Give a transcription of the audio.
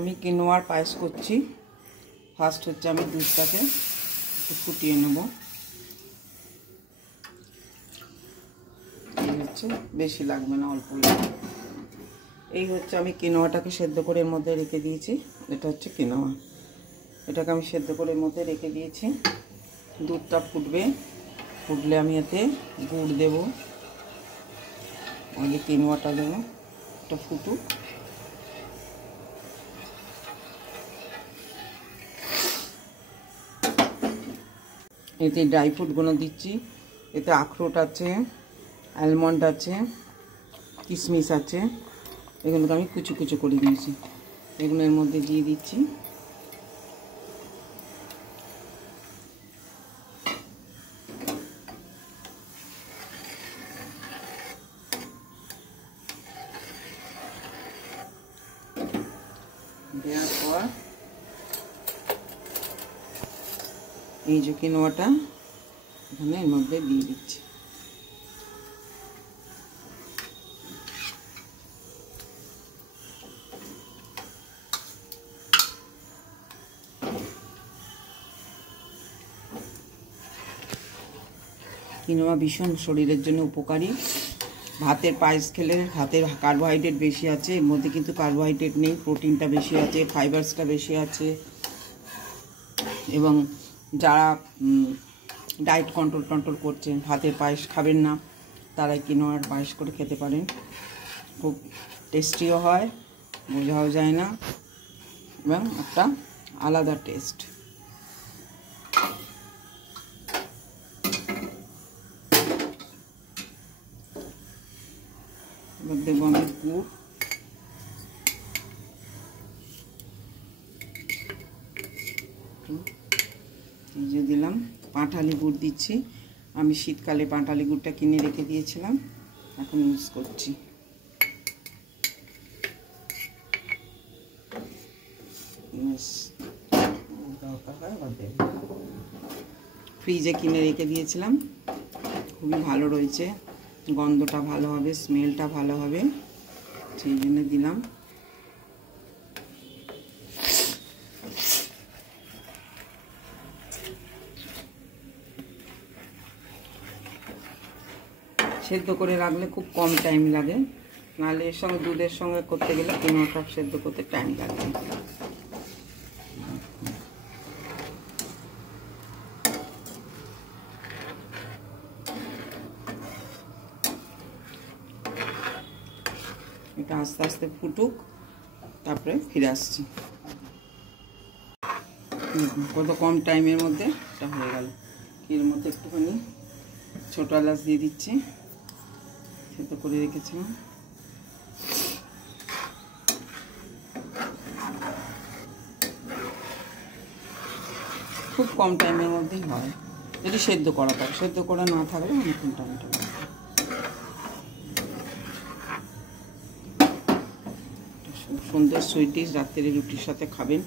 আমি কিনোয়ার পায়েস করছি। ফার্স্ট হচ্ছে আমি দুধটাকে একটু ফুটিয়ে নেব। এই হচ্ছে, বেশি লাগবে না, অল্প লাগবে। এই হচ্ছে আমি কিনোয়াটাকে সেদ্ধ করে এর মধ্যে রেখে দিয়েছি। এটা হচ্ছে কিনোয়া, এটাকে আমি সেদ্ধ করে এর মধ্যে রেখে দিয়েছি। দুধটা ফুটবে, ফুটলে আমি এতে গুড় দেব, আগে কিনোয়াটা দেবো, এটা ফুটুক। এতে ড্রাই ফ্রুটগুলো দিচ্ছি। এতে আখরোট আছে, অ্যালমন্ড আছে, কিশমিশ আছে, এগুলোকে আমি কুচি কুচি করে দিয়েছি। এগুলো এর মধ্যে দিয়ে দিচ্ছি। দেওয়ার পর এই যে কিনোয়াটা এখানে এর মধ্যে দিয়ে দিচ্ছি। কিনোয়া ভীষণ শরীরের জন্য উপকারী। ভাতের পায়েস খেলে ভাতের কার্বোহাইড্রেট বেশি আছে, এর মধ্যে কিন্তু কার্বোহাইড্রেট নেই, প্রোটিনটা বেশি আছে, ফাইবারসটা বেশি আছে। এবং যারা ডায়েট কন্ট্রোল করছেন, ভাতের পায়েস খাবেন না, তারা কিনোয়ার পায়েস করে খেতে পারেন। খুব টেস্টিও হয়, বোঝাও যায় না, এবং একটা আলাদা টেস্ট। এবার দেবো আমি গুড়, এই যে দিলাম। পাটালি গুড় দিচ্ছি আমি, শীতকালে পাটালি গুড়টা কিনে রেখে দিয়েছিলাম, এখন ইউজ করছি। ফ্রিজে কিনে রেখে দিয়েছিলাম, খুবই ভালো রয়েছে, গন্ধটা ভালো হবে, স্মেলটা ভালো হবে, সেই জন্য দিলাম। সেদ্ধ করে রাখলে খুব কম টাইম লাগে, নাহলে এর সঙ্গে দুধের সঙ্গে করতে গেলে কিনোয়াটা সেদ্ধ করতে টাইম লাগে। এটা আস্তে আস্তে ফুটুক, তারপরে ফিরে আসছি। কত কম টাইমের মধ্যে এটা হয়ে গেল। এর মধ্যে একটুখানি ছোটো এলাচ দিয়ে দিচ্ছি, সেদ্ধ করে রেখেছিলাম। খুব কম টাইমের মধ্যেই হয় যদি সেদ্ধ করা থাকে, সেদ্ধ করা না থাকলে অনেকক্ষণ টাইমটা লাগে। সুন্দর সুইট ডিশ রাত্রে রুটির সাথে খাবেন।